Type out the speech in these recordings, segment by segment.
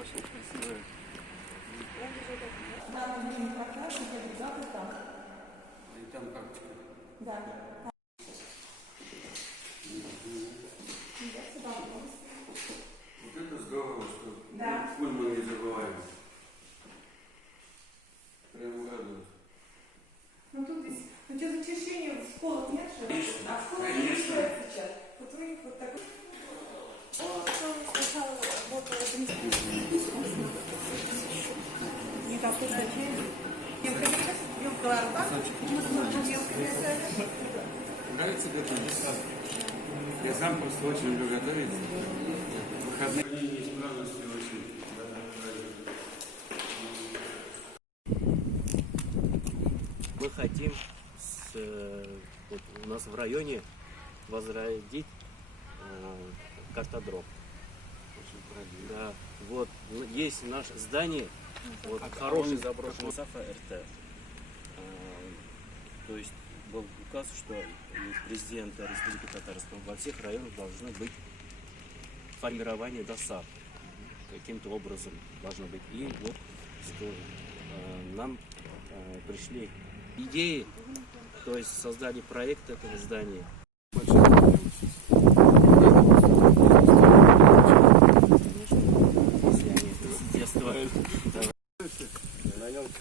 Очень красивая. Да, мы будем прокрашивать, завтра там. И там карточка. Да. Вот это здорово, что Да. Пульман не забываем. Прям радует. Ну тут здесь, ну что зачищение в школах нет же? Конечно, А в школах не конечно. решают сейчас. Вот у них вот такой. Вот сначала вот не так тут Нравится готовить? Я сам просто очень люблю готовить. Выходные неисправности очень. Мы хотим вот у нас в районе возродить картодром. Да, вот есть наше здание, вот хороший заброшенный САФа РТ. То есть был указ, что президента Республики Татарстан во всех районах должно быть формирование ДОСАФ. Каким-то образом должно быть. И вот что нам пришли идеи, то есть создали проект этого здания.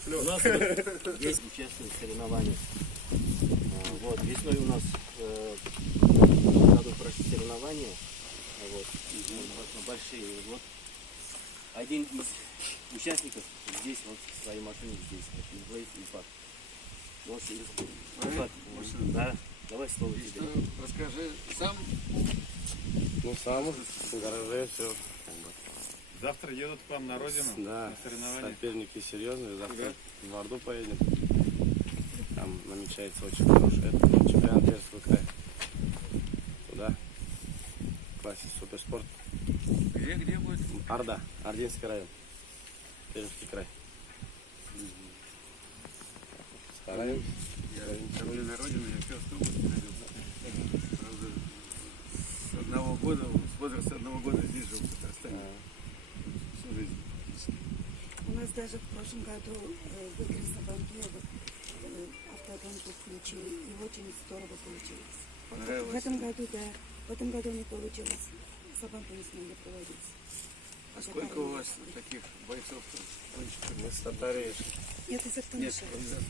У нас есть участные соревнования. Вот, весной у нас году прошли соревнования. Вот, большие. Вот. Один из участников здесь, вот в своей машине здесь, Излайф Ильфат. Да, давай слово тебе. Расскажи сам. Ну, сам в гараже все. Завтра едут к вам на родину, Да, на соревнования. соперники серьезные. Завтра в Орду поедем. Там намечается очень хороший чемпионат Пермского края. Туда. В классе суперспорт. Где будет? Орда, Ординский район. Пермский край. Стараемся. Я уже на родину, я в Пермской области родился. Правда, с одного года, с возраста 1 года здесь жил в Татарстане. Всю жизнь. У нас даже в прошлом году в игре Сабантуева автодом включили, и очень здорово получилось. В этом году, да, в этом году не получилось. Сабанту не смогли проводить. А сколько у вас таких бойцов? Мы с Татарии. Нет, из Актаныша.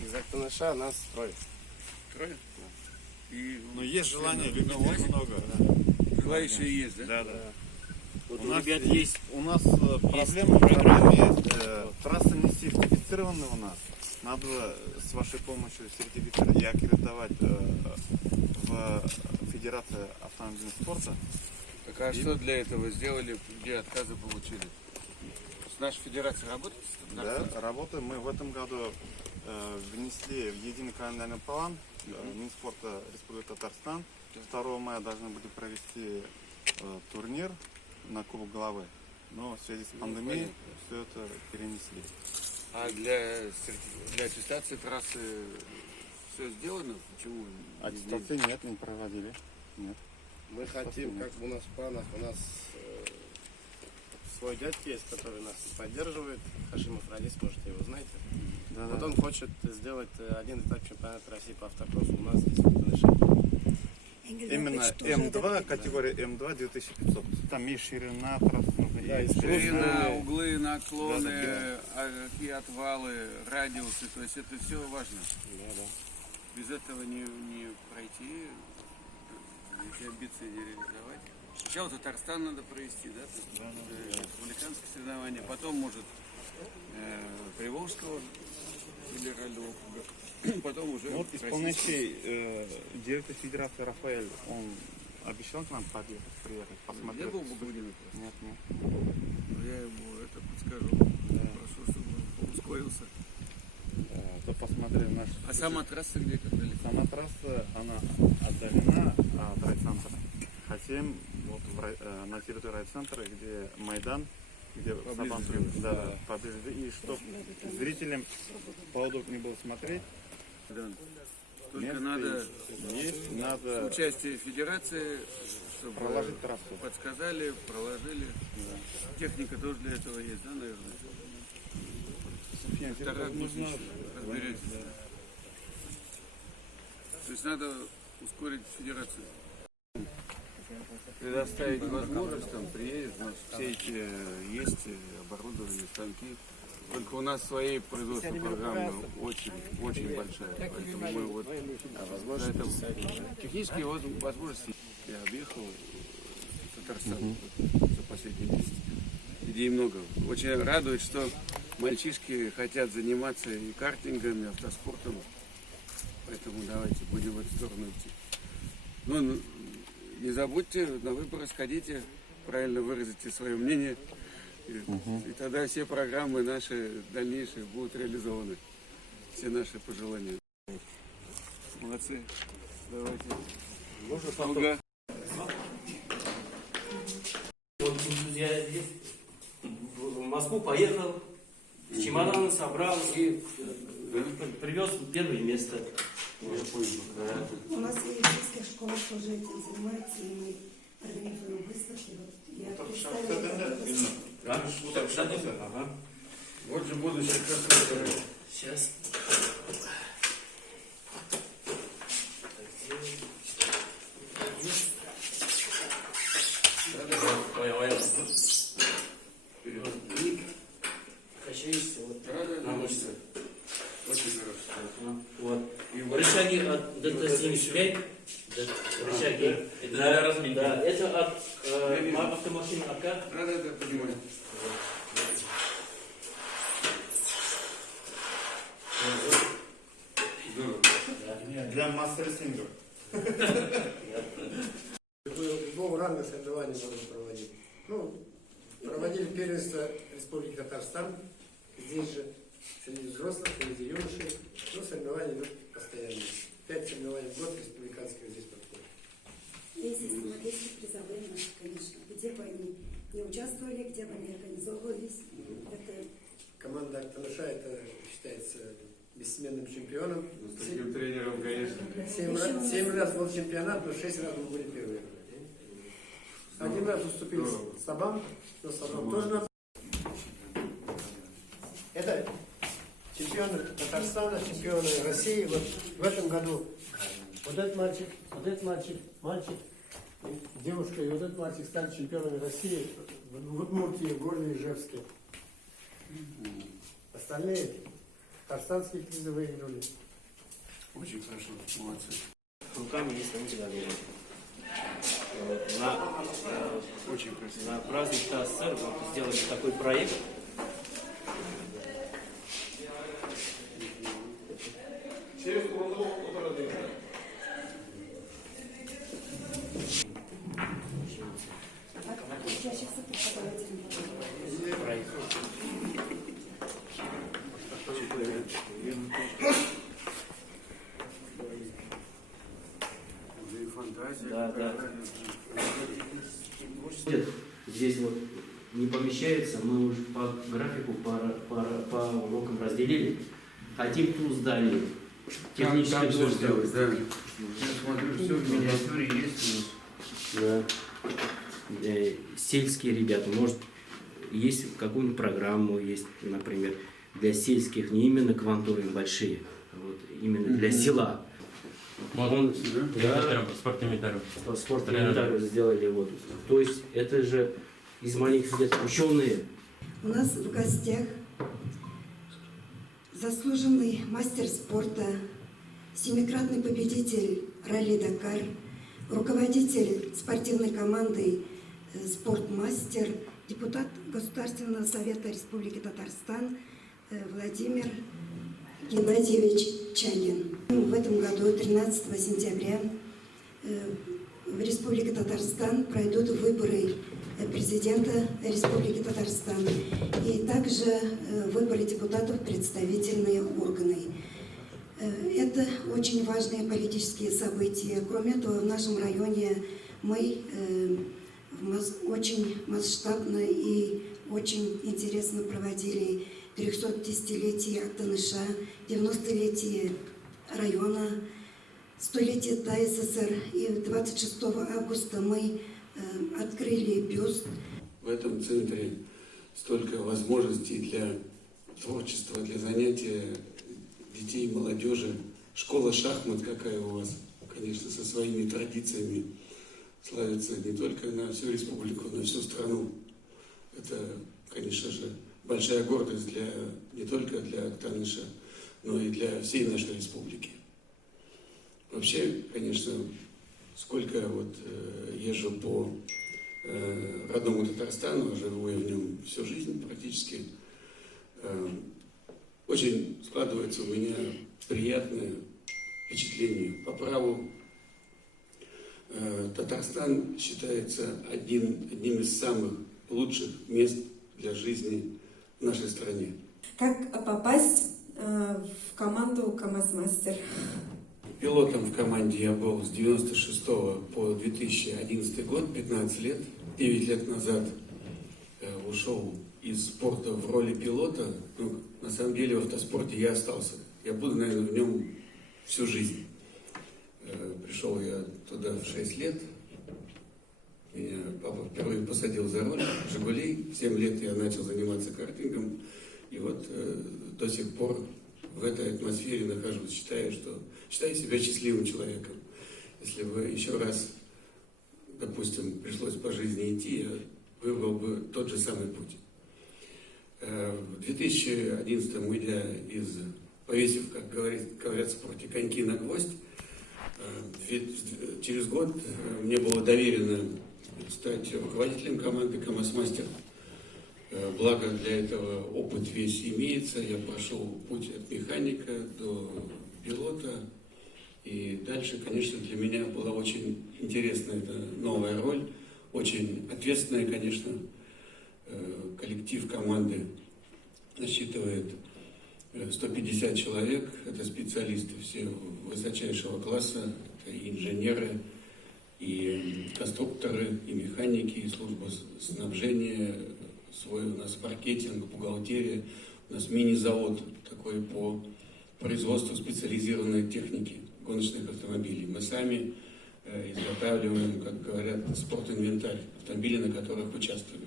Из Актаныша нас трое. Трое? И, Но есть желание, ну, любителей много. Да. желающие есть, да? Да, да. Вот У у нас ребят есть. У нас проблема в программе есть. Трасса не сертифицирована у нас. Надо с вашей помощью сертифицировать и аккредитовать в Федерации автомобильного спорта. Так а что для этого сделали, где отказы получили? Наша федерация работает? Да, работаем. Мы в этом году внесли в единый календарный план Минспорта Республики Татарстан. 2 мая должны были провести турнир на Кубок Головы. Но в связи с пандемией все это перенесли. А для аттестации трассы все сделано? Почему? Аттестации нет, не проводили. Нет. Мы хотим, как у нас в планах, у нас свой дядька есть, который нас поддерживает. Хашимов Радис, может, его знаете. Да, Вот да. он хочет сделать один этап чемпионата России по автокроссу у нас здесь в Актаныше. Именно М2, категория М2 2500. Там есть ширина трассы. Да, и Ширина, углы, наклоны, Да, какие отвалы, радиусы, то есть это все важно. Да, да. Без этого не пройти, эти амбиции не реализовать. Сначала Татарстан надо провести, да? Республиканские соревнования, потом, может, Приволжского федерального округа, потом уже Вот российского. исполняющий директор Федерации Рафаэль, он обещал к нам приехать, посмотреть. Я был в Бугурдино просто. Нет, нет. Но я ему это подскажу. Прошу, чтобы он ускорился. То посмотрели наш... А сама трасса где, как далеко? Сама трасса, она отдалена от райцентра. Хотим вот на территории райцентра, где Майдан, где Поблизости. да, поблизости. И чтобы зрителям поудобнее было смотреть. Да. Только место надо есть, надо участие федерации, чтобы проложить трассу. подсказали, проложили. Техника тоже для этого есть, да, наверное? Софья, тебе Вторая нужно разберетесь. То есть надо ускорить федерацию. Предоставить возможность, там приедет, у нас все эти есть оборудование, станки. Только у нас своей производственной программы очень большая. Поэтому мы вот технические возможности. Я объехал Татарстан за последние месяцы. Идей много. Очень радует, что мальчишки хотят заниматься и картингом, и автоспортом. Поэтому давайте будем в эту сторону идти. Ну, не забудьте, на выборы сходите, правильно выразите свое мнение. И тогда все программы наши дальнейшие будут реализованы. Все наши пожелания. Молодцы. Давайте. Можно Вот я здесь в Москву поехал, с чемоданом собрал и привез первое место. У нас и в детских школах тоже этим занимаются, и мы организуем выставки. Вот я представила. Ага. Вот же будущее красота. Сейчас. Ой. Вперед. И качаешься вот на мышцы. Очень хорошо. Вот. И рычаги от ДТ-75. Рычаги. Да, это от автомашины АК. Да, понимаю. Для мастер-сингеров. Любого ранга соревнований можно проводить. Ну, проводили первенство Республики Татарстан, здесь же, среди взрослых, среди юношей. Но соревнования идут постоянно. 5 соревнований в год республиканских здесь проходят. Есть систематические призовые наши, конечно. Где бы они не участвовали, где бы они организовывались. Это... Команда Актаныша это считается бессменным чемпионом. С таким тренером, конечно. 7 раз был чемпионат, но 6 раз мы были первые. Один раз уступил Сабам, но Сабам тоже надо. Это чемпионы Татарстана, чемпионы России. Вот в этом году вот этот мальчик, девушка и вот этот мальчик стали чемпионами России в Удмуртии, в городе Ижевске. Остальные татарстанские призы выиграли. Очень хорошо. Молодцы. Руками есть на тебя говорят. Очень красиво. На праздник ТАССР вот сделали такой проект. Учащихся преподавателей. Проект. И фантазия. Да. Здесь вот не помещается, мы уже по графику, по урокам разделили. Хотим ту здание. Техническое Там все тоже сделать, да. Я смотрю, все в миниатюре есть. Да. Сельские ребята, может, есть какую-нибудь программу, есть, например, для сельских, не именно квантуры большие, а вот именно для села. Он, да, спортивный сделали вот. То есть это же из маленьких лет ученые. У нас в гостях заслуженный мастер спорта, 7-кратный победитель ралли-Дакар, руководитель спортивной команды «Спортмастер», депутат Государственного совета Республики Татарстан Владимир Геннадьевич Чагин. В этом году, 13 сентября, в Республике Татарстан пройдут выборы президента Республики Татарстан и также выборы депутатов в представительные органы. Это очень важные политические события. Кроме этого, в нашем районе мы очень масштабно и очень интересно проводили 310-летие Актаныша, 90-летие района, столетие ТАССР, и 26 августа мы открыли бюст. В этом центре столько возможностей для творчества, для занятия детей и молодежи. Школа шахмат какая у вас, конечно, со своими традициями славится не только на всю республику, но и всю страну. Это, конечно же, большая гордость не только для Актаныша, но и для всей нашей республики. Вообще, конечно, сколько езжу по родному Татарстану, живу я в нем всю жизнь практически, очень складывается у меня приятное впечатление. По праву Татарстан считается одним из самых лучших мест для жизни в нашей стране. Как попасть в команду КамАЗ-мастер? Пилотом в команде я был с 96 по 2011 год, 15 лет. 9 лет назад ушел из спорта в роли пилота. На самом деле в автоспорте я остался. Я буду, наверное, в нем всю жизнь. Пришел я туда в 6 лет. Меня папа впервые посадил за руль «Жигулей». В 7 лет я начал заниматься картингом. И вот до сих пор в этой атмосфере нахожусь. Считаю себя счастливым человеком. Если бы еще раз, допустим, пришлось по жизни идти, я выбрал бы тот же самый путь. В 2011 уйдя повесив, как говорят в спорте, коньки на гвоздь, через год мне было доверено стать руководителем команды КамАЗ-мастер. Благо для этого опыт весь имеется. Я прошел путь от механика до пилота. И дальше, конечно, для меня была очень интересная эта новая роль. Очень ответственная, конечно. Коллектив команды насчитывает 150 человек. Это специалисты все высочайшего класса. Это и инженеры, и конструкторы, и механики, и служба снабжения. Свой у нас маркетинг, бухгалтерия. У нас мини-завод такой по производству специализированной техники гоночных автомобилей. Мы сами изготавливаем, как говорят, спортинвентарь, автомобили, на которых участвуем.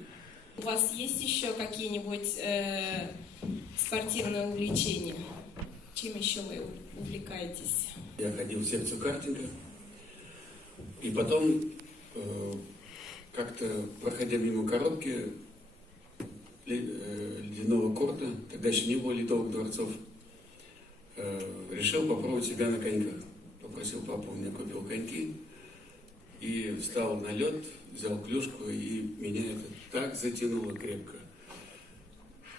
У вас есть еще какие-нибудь спортивные увлечения? Чем еще вы увлекаетесь? Я ходил в секцию картинга. И потом, как-то проходя мимо коробки ледяного корта, тогда еще не было ледовых дворцов, решил попробовать себя на коньках. Попросил папу, он мне купил коньки. И встал на лед, взял клюшку, и меня это так затянуло крепко.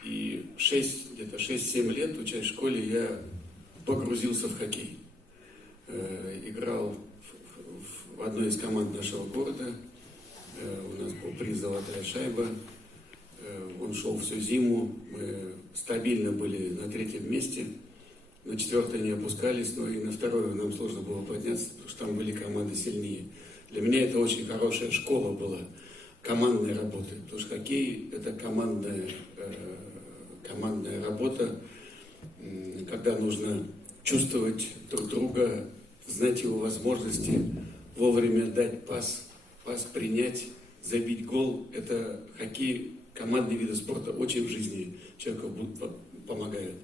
И где-то 6-7 лет, учась в школе, я погрузился в хоккей. Играл в одной из команд нашего города. У нас был приз «Золотая шайба». Он шел всю зиму. Мы стабильно были на 3-м месте. На 4-е не опускались, но и на 2-е нам сложно было подняться, потому что там были команды сильнее. Для меня это очень хорошая школа была командной работы, потому что хоккей – это командная работа, когда нужно чувствовать друг друга, знать его возможности, вовремя дать пас принять, забить гол. Это хоккей, командные виды спорта очень в жизни человеку помогают.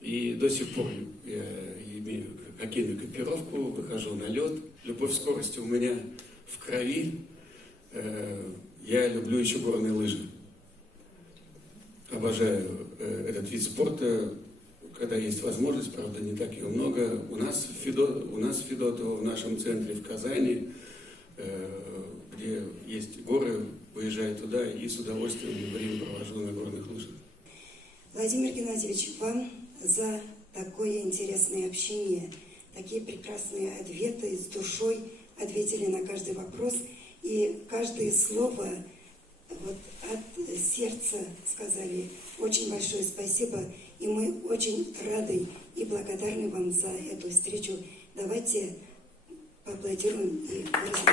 И до сих пор я имею хоккейную экипировку, выхожу на лед. Любовь к скорости у меня в крови. Я люблю еще горные лыжи. Обожаю этот вид спорта, когда есть возможность, правда, не так ее много. У нас в Федотово, в нашем центре, в Казани, где есть горы, выезжаю туда и с удовольствием время провожу на горных лыжах. Владимир Геннадьевич, вам за такое интересное общение, такие прекрасные ответы, с душой ответили на каждый вопрос, и каждое слово от сердца сказали. Очень большое спасибо, и мы очень рады и благодарны вам за эту встречу. Давайте поаплодируем и выразим.